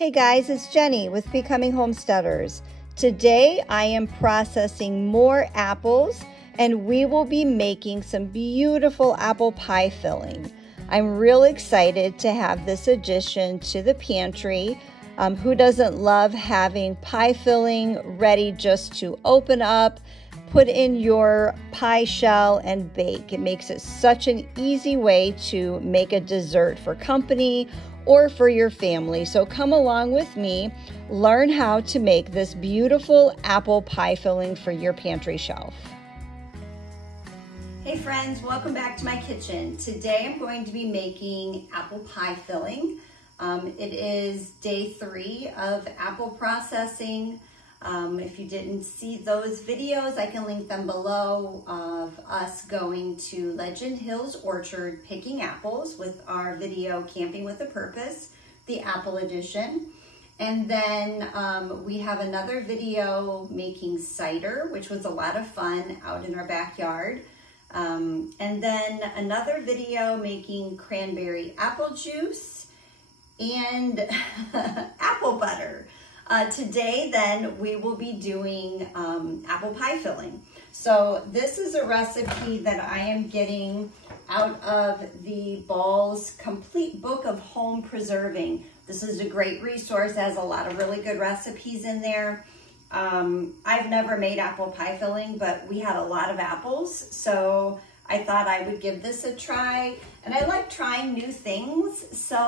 Hey guys, it's Jenny with Becoming Homesteaders. Today I am processing more apples and we will be making some beautiful apple pie filling. I'm real excited to have this addition to the pantry. Who doesn't love having pie filling ready just to open up, put in your pie shell and bake? It makes it such an easy way to make a dessert for company or for your family. So come along with me, learn how to make this beautiful apple pie filling for your pantry shelf. Hey friends, welcome back to my kitchen. Today I'm going to be making apple pie filling. It is day 3 of apple processing. If you didn't see those videos, I can link them below of us going to Legend Hills Orchard picking apples with our video Camping with a Purpose, the apple edition. And then we have another video making cider, which was a lot of fun out in our backyard. And then another video making cranberry apple juice and apple butter. Today, then, we will be doing apple pie filling. So this is a recipe that I am getting out of the Ball's Complete Book of Home Preserving. This is a great resource. It has a lot of really good recipes in there. I've never made apple pie filling, but we had a lot of apples, so I thought I would give this a try. And I like trying new things, so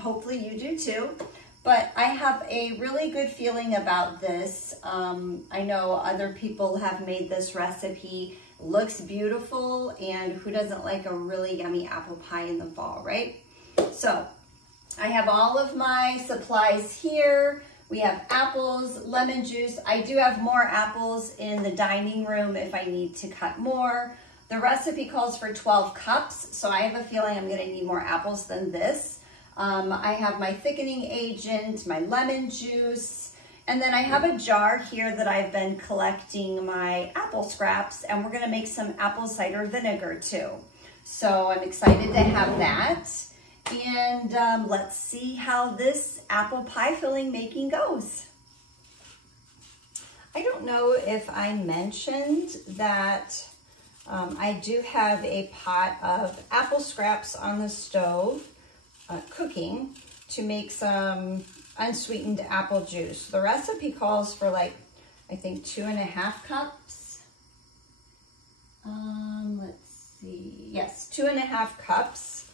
hopefully you do too. But I have a really good feeling about this. I know other people have made this recipe. Looks beautiful, and who doesn't like a really yummy apple pie in the fall, right? So I have all of my supplies here. We have apples, lemon juice. I do have more apples in the dining room if I need to cut more. The recipe calls for 12 cups, so I have a feeling I'm gonna need more apples than this. I have my thickening agent, my lemon juice, and then I have a jar here that I've been collecting my apple scraps, and we're gonna make some apple cider vinegar too. So I'm excited to have that. And let's see how this apple pie filling making goes. I don't know if I mentioned that I do have a pot of apple scraps on the stove cooking to make some unsweetened apple juice. The recipe calls for like, I think 2.5 cups. Let's see, yes, 2.5 cups.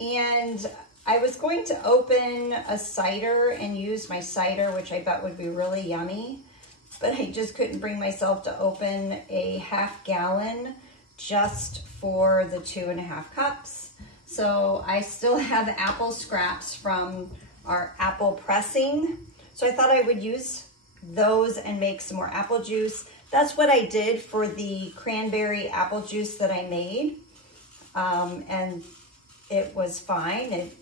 And I was going to open a cider and use my cider, which I bet would be really yummy, but I just couldn't bring myself to open a 1/2 gallon just for the 2.5 cups. So I still have apple scraps from our apple pressing. So I thought I would use those and make some more apple juice. That's what I did for the cranberry apple juice that I made. And it was fine. It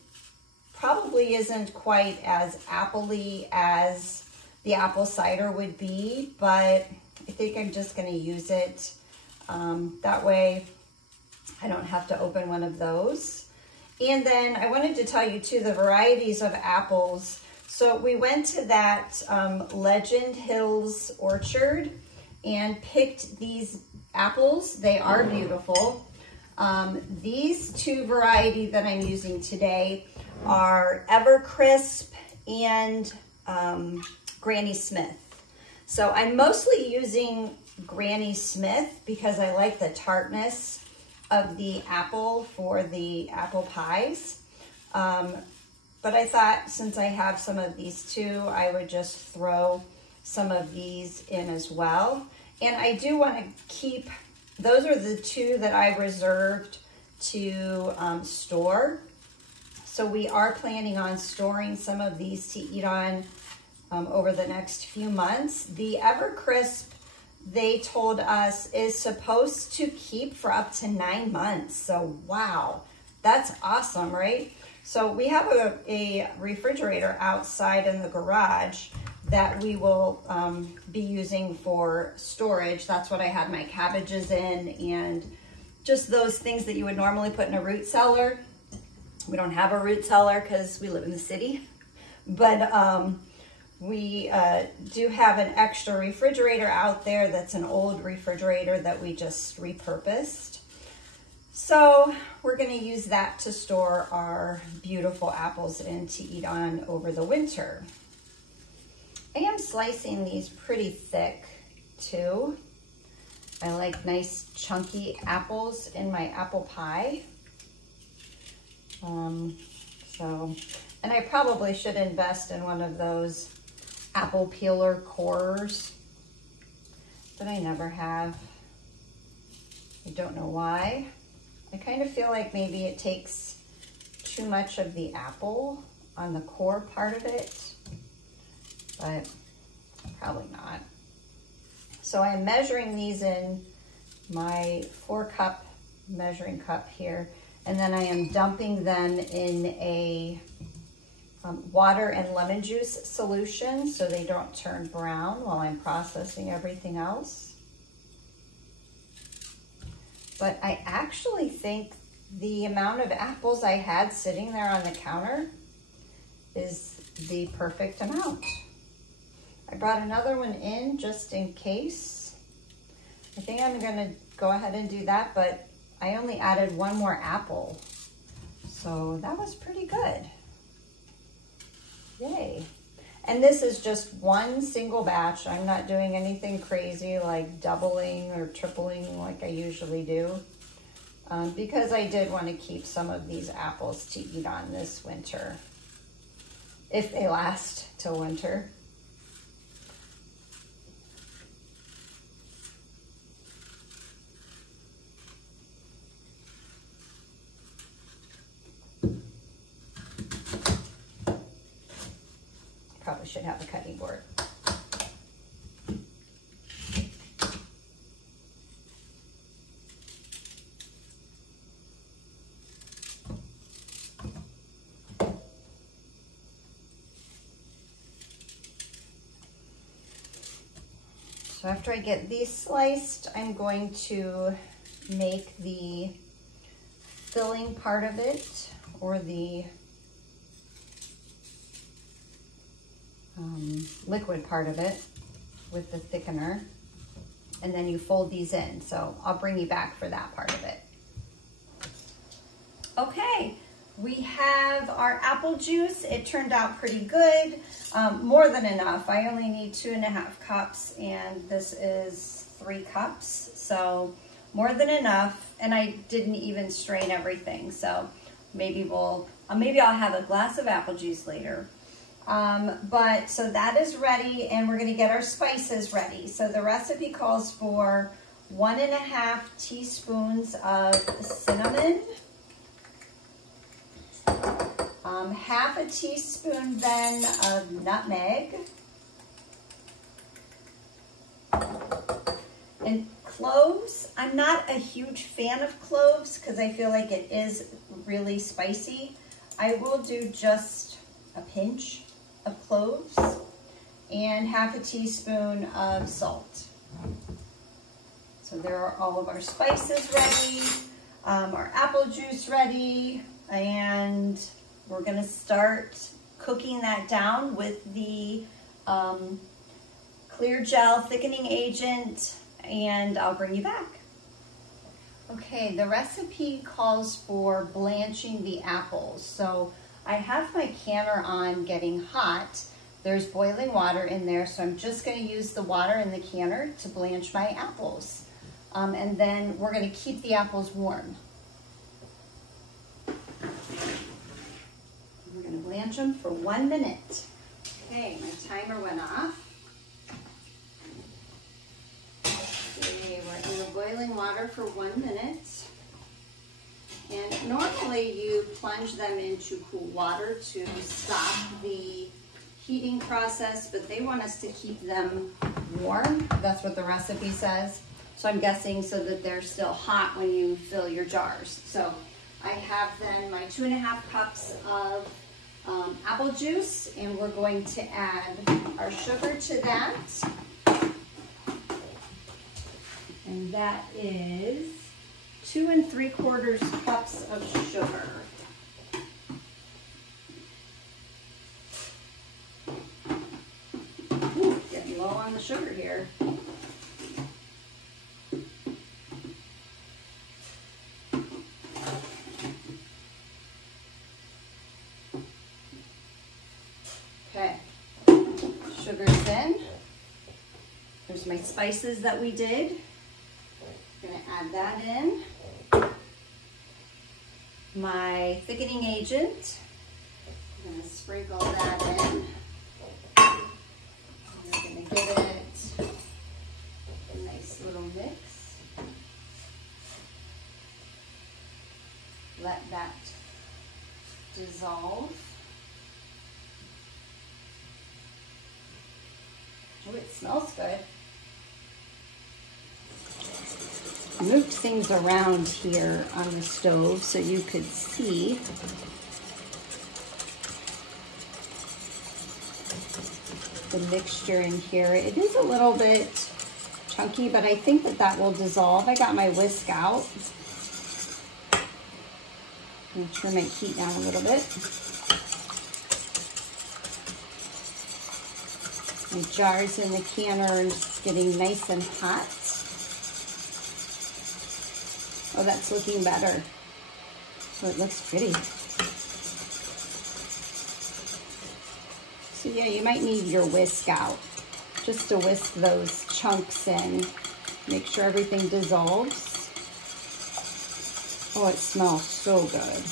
probably isn't quite as appley as the apple cider would be, but I think I'm just gonna use it. That way I don't have to open one of those. And then I wanted to tell you too, the varieties of apples. So we went to that Legend Hills Orchard and picked these apples. They are beautiful. These 2 varieties that I'm using today are Evercrisp and Granny Smith. So I'm mostly using Granny Smith because I like the tartness of the apple for the apple pies. But I thought since I have some of these too, I would just throw some of these in as well. And I do want to keep, those are the 2 that I reserved to store. So we are planning on storing some of these to eat on over the next few months. The Evercrisp, they told us, is supposed to keep for up to 9 months. So wow, that's awesome, right? So we have a refrigerator outside in the garage that we will be using for storage. That's what I had my cabbages in and just those things that you would normally put in a root cellar. We don't have a root cellar because we live in the city. But we do have an extra refrigerator out there that's an old refrigerator that we just repurposed. So we're going to use that to store our beautiful apples in to eat on over the winter. I am slicing these pretty thick too. I like nice chunky apples in my apple pie. And I probably should invest in one of those apple peeler cores, but I never have. I don't know why. I kind of feel like maybe it takes too much of the apple on the core part of it, but probably not. So I'm measuring these in my 4-cup measuring cup here, and then I am dumping them in a water and lemon juice solution so they don't turn brown while I'm processing everything else. But I actually think the amount of apples I had sitting there on the counter is the perfect amount. I brought another one in just in case. I think I'm gonna go ahead and do that, but I only added one more apple. So that was pretty good. Yay. And this is just one single batch. I'm not doing anything crazy like doubling or tripling like I usually do, because I did want to keep some of these apples to eat on this winter, if they last till winter. Probably should have a cutting board. So after I get these sliced, I'm going to make the filling part of it, or the liquid part of it with the thickener, and then you fold these in. So I'll bring you back for that part of it. Okay, we have our apple juice. It turned out pretty good, more than enough. I only need 2.5 cups, and this is 3 cups, so more than enough. And I didn't even strain everything, so maybe I'll have a glass of apple juice later. So that is ready, and we're going to get our spices ready. So the recipe calls for 1.5 teaspoons of cinnamon, half a teaspoon then of nutmeg, and cloves. I'm not a huge fan of cloves because I feel like it is really spicy. I will do just a pinch of cloves and half a teaspoon of salt. So there are all of our spices ready, our apple juice ready, and we're gonna start cooking that down with the clear gel thickening agent, and I'll bring you back. Okay, the recipe calls for blanching the apples. So I have my canner on getting hot. There's boiling water in there, so I'm just going to use the water in the canner to blanch my apples. And then we're going to keep the apples warm. We're going to blanch them for 1 minute. Okay, my timer went off. Okay, we're in the boiling water for 1 minute. And normally you plunge them into cool water to stop the heating process, but they want us to keep them warm. That's what the recipe says. So I'm guessing so that they're still hot when you fill your jars. So I have then my 2.5 cups of apple juice, and we're going to add our sugar to that. And that is 2 3/4 cups of sugar. on the sugar here. Okay, sugar's in. There's my spices that we did. I'm gonna add that in. My thickening agent. I'm gonna sprinkle that in. We're gonna give it a nice little mix. Let that dissolve. Oh, it smells good. Moved things around here on the stove so you could see. The mixture in here. It is a little bit chunky, but I think that that will dissolve. I got my whisk out. I'm gonna turn my heat down a little bit. My jars in the canner are getting nice and hot. Oh, that's looking better. Oh, it looks pretty. So yeah, you might need your whisk out just to whisk those chunks in. Make sure everything dissolves. Oh, it smells so good.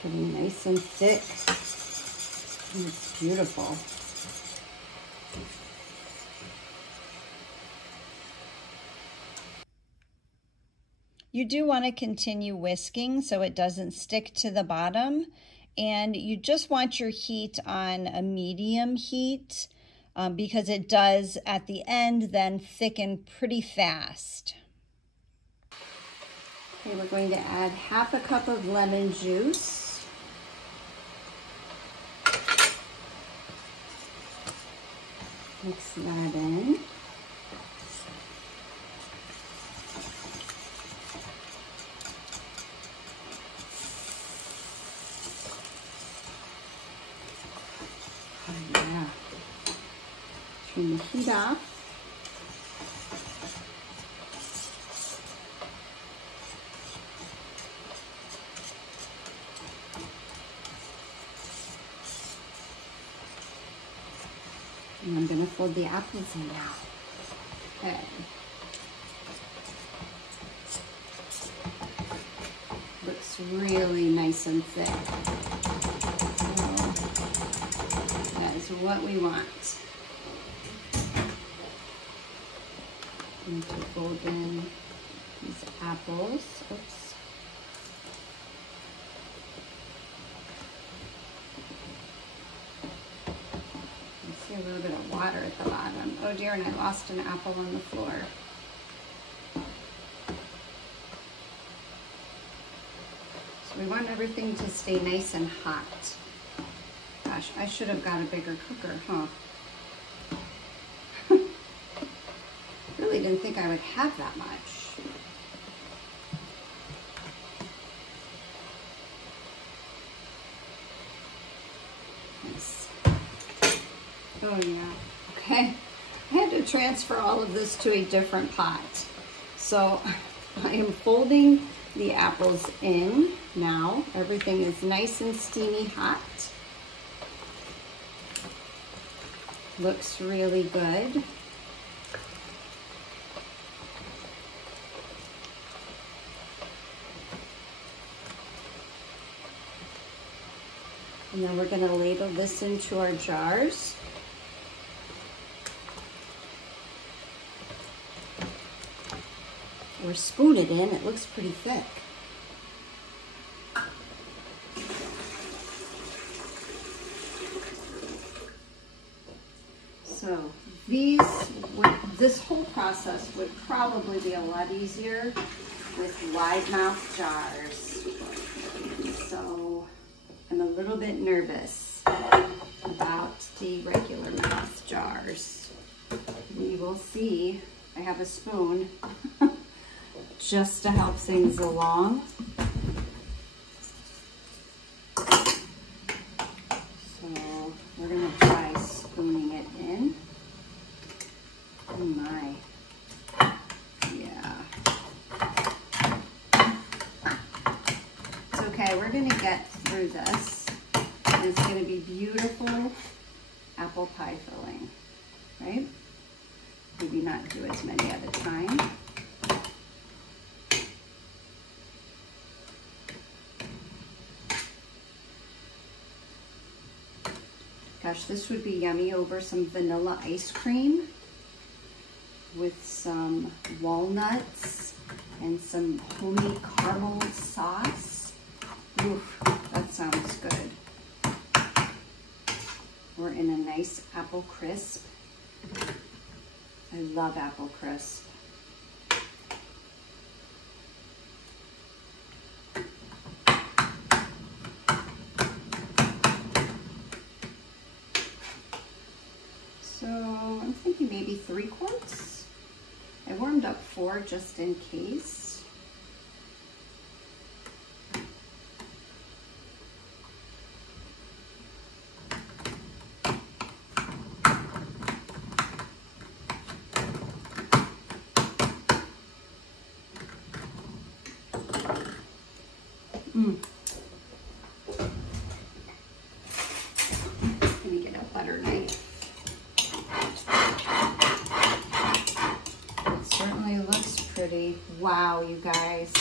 Getting nice and thick. And it's beautiful. You do want to continue whisking so it doesn't stick to the bottom, and you just want your heat on a medium heat because it does at the end then thicken pretty fast. Okay, we're going to add half a cup of lemon juice. Mix that in. Oh yeah. Turn the heat off. And I'm going to fold the apples in now. Okay. Looks really nice and thick. So that is what we want. I'm going to fold in these apples. Oops. A little bit of water at the bottom. Oh dear, and I lost an apple on the floor. So we want everything to stay nice and hot. Gosh, I should have got a bigger cooker, huh? Really didn't think I would have that much. Nice. Oh yeah, okay. I had to transfer all of this to a different pot. So I am folding the apples in now. Everything is nice and steamy hot. Looks really good. And then we're going to ladle this into our jars. Or spoon it in, it looks pretty thick. So this whole process would probably be a lot easier with wide mouth jars. So I'm a little bit nervous about the regular mouth jars. We will see. I have a spoon just to help things along. So we're gonna try spooning it in. Oh my, yeah. It's okay, we're gonna get through this. And it's gonna be beautiful apple pie filling, right? Maybe not do as many at a time. Gosh, this would be yummy over some vanilla ice cream with some walnuts and some homemade caramel sauce. Oof, that sounds good. We're in a nice apple crisp. I love apple crisp. So I'm thinking maybe 3 quarts. I warmed up 4 just in case. Let me get a butter knife. It certainly looks pretty. Wow, you guys.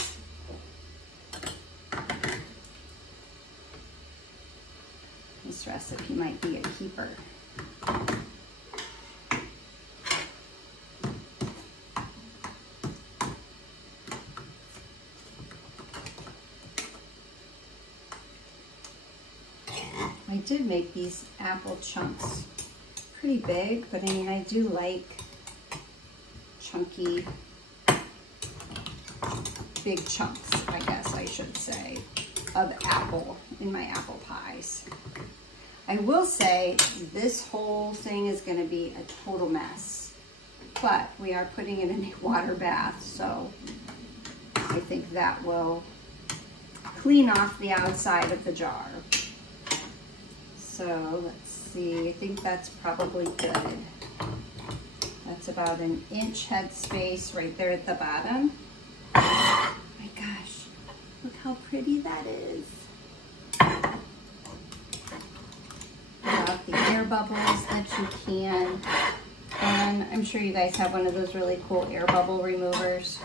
This recipe might be a keeper. I did make these apple chunks pretty big, but I mean, I do like chunky, big chunks, I guess I should say, of apple in my apple pies. I will say this whole thing is going to be a total mess, but we are putting it in a water bath, so I think that will clean off the outside of the jar. So let's see, I think that's probably good. That's about an inch head space right there at the bottom. Oh my gosh, look how pretty that is. Without the air bubbles that you can. And I'm sure you guys have one of those really cool air bubble removers.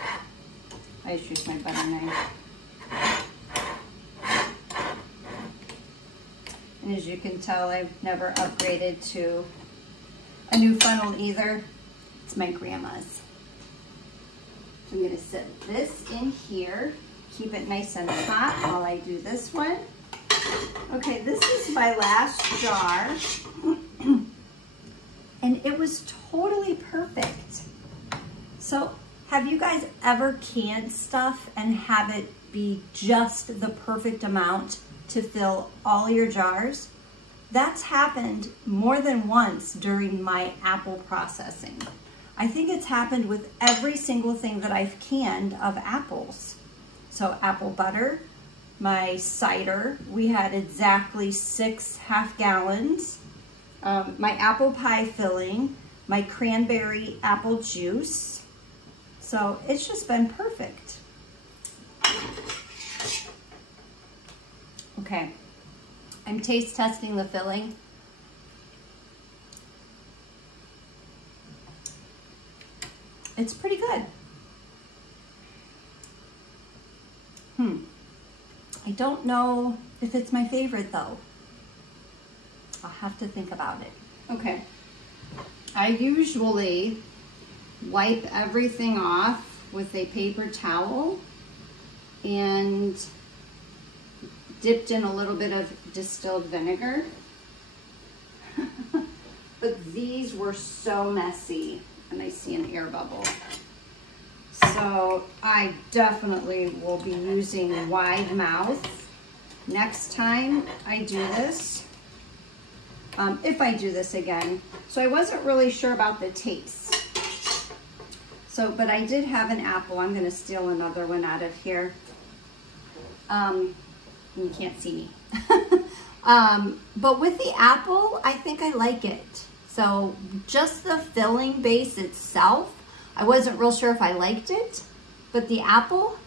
I just use my butter knife. And as you can tell, I've never upgraded to a new funnel either. It's my grandma's. So I'm gonna set this in here, keep it nice and hot while I do this one. Okay, this is my last jar. And it was totally perfect. So have you guys ever canned stuff and have it be just the perfect amount to fill all your jars? That's happened more than once during my apple processing. I think it's happened with every single thing that I've canned of apples. So apple butter, my cider, we had exactly 6 half gallons. My apple pie filling, my cranberry apple juice. So it's just been perfect. Okay, I'm taste testing the filling. It's pretty good. I don't know if it's my favorite though. I'll have to think about it. Okay, I usually wipe everything off with a paper towel and dipped in a little bit of distilled vinegar. But these were so messy, and I see an air bubble. So I definitely will be using wide mouth next time I do this, if I do this again. So I wasn't really sure about the taste. So, but I did have an apple. I'm gonna steal another one out of here. You can't see me. But with the apple, I think I like it. So just the filling base itself, I wasn't real sure if I liked it, but the apple,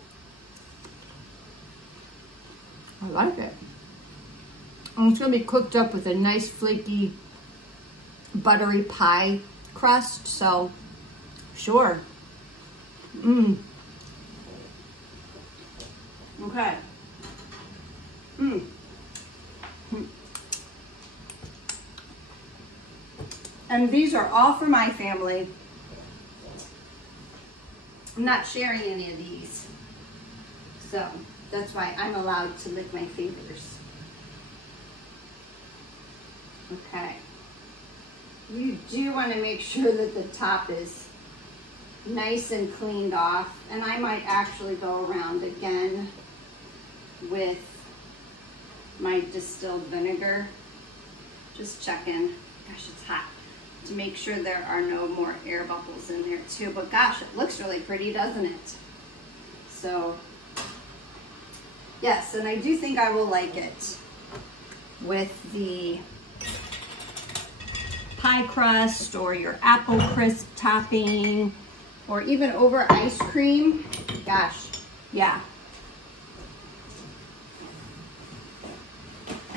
I like it. And it's gonna be cooked up with a nice flaky, buttery pie crust, so sure. Okay. And these are all for my family. I'm not sharing any of these. So that's why I'm allowed to lick my fingers. Okay. You do want to make sure that the top is nice and cleaned off. And I might actually go around again with my distilled vinegar. Just checking. Gosh, it's hot. To make sure there are no more air bubbles in there too. But gosh, it looks really pretty, doesn't it? So, yes, and I do think I will like it with the pie crust or your apple crisp topping or even over ice cream. Gosh, yeah.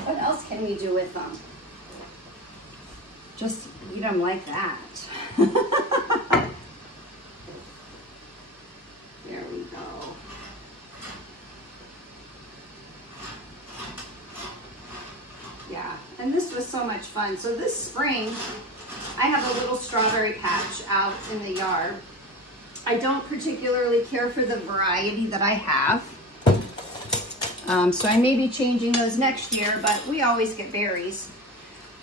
What else can we do with them? Just eat them like that. There we go. Yeah, and this was so much fun. So this spring, I have a little strawberry patch out in the yard. I don't particularly care for the variety that I have. So I may be changing those next year, but we always get berries.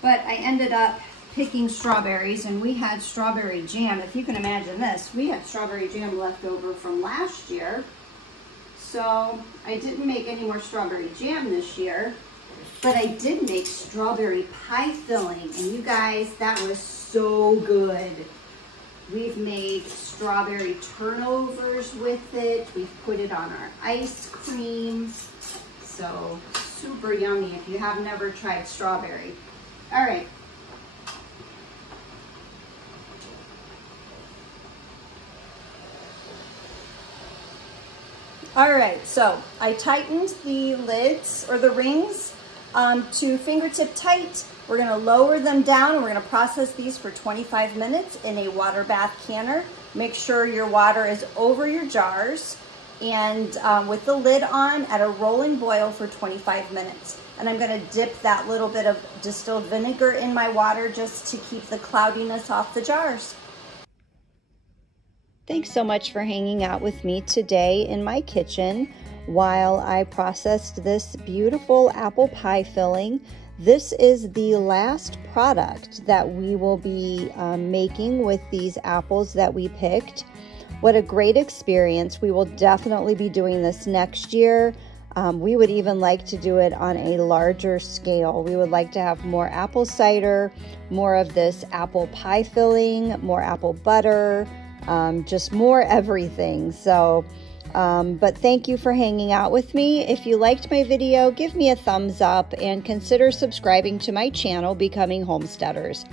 But I ended up picking strawberries, and we had strawberry jam. If you can imagine this, we had strawberry jam left over from last year. So I didn't make any more strawberry jam this year, but I did make strawberry pie filling. And you guys, that was so good. We've made strawberry turnovers with it. We've put it on our ice cream. So super yummy if you have never tried strawberry. All right. All right, so I tightened the lids or the rings to fingertip tight. We're gonna lower them down. We're gonna process these for 25 minutes in a water bath canner. Make sure your water is over your jars and with the lid on at a rolling boil for 25 minutes. And I'm gonna dip that little bit of distilled vinegar in my water just to keep the cloudiness off the jars. Thanks so much for hanging out with me today in my kitchen while I processed this beautiful apple pie filling. This is the last product that we will be making with these apples that we picked. What a great experience. We will definitely be doing this next year. We would even like to do it on a larger scale. We would like to have more apple cider, more of this apple pie filling, more apple butter, just more everything. So, but thank you for hanging out with me. If you liked my video, give me a thumbs up and consider subscribing to my channel, Becoming Homesteaders.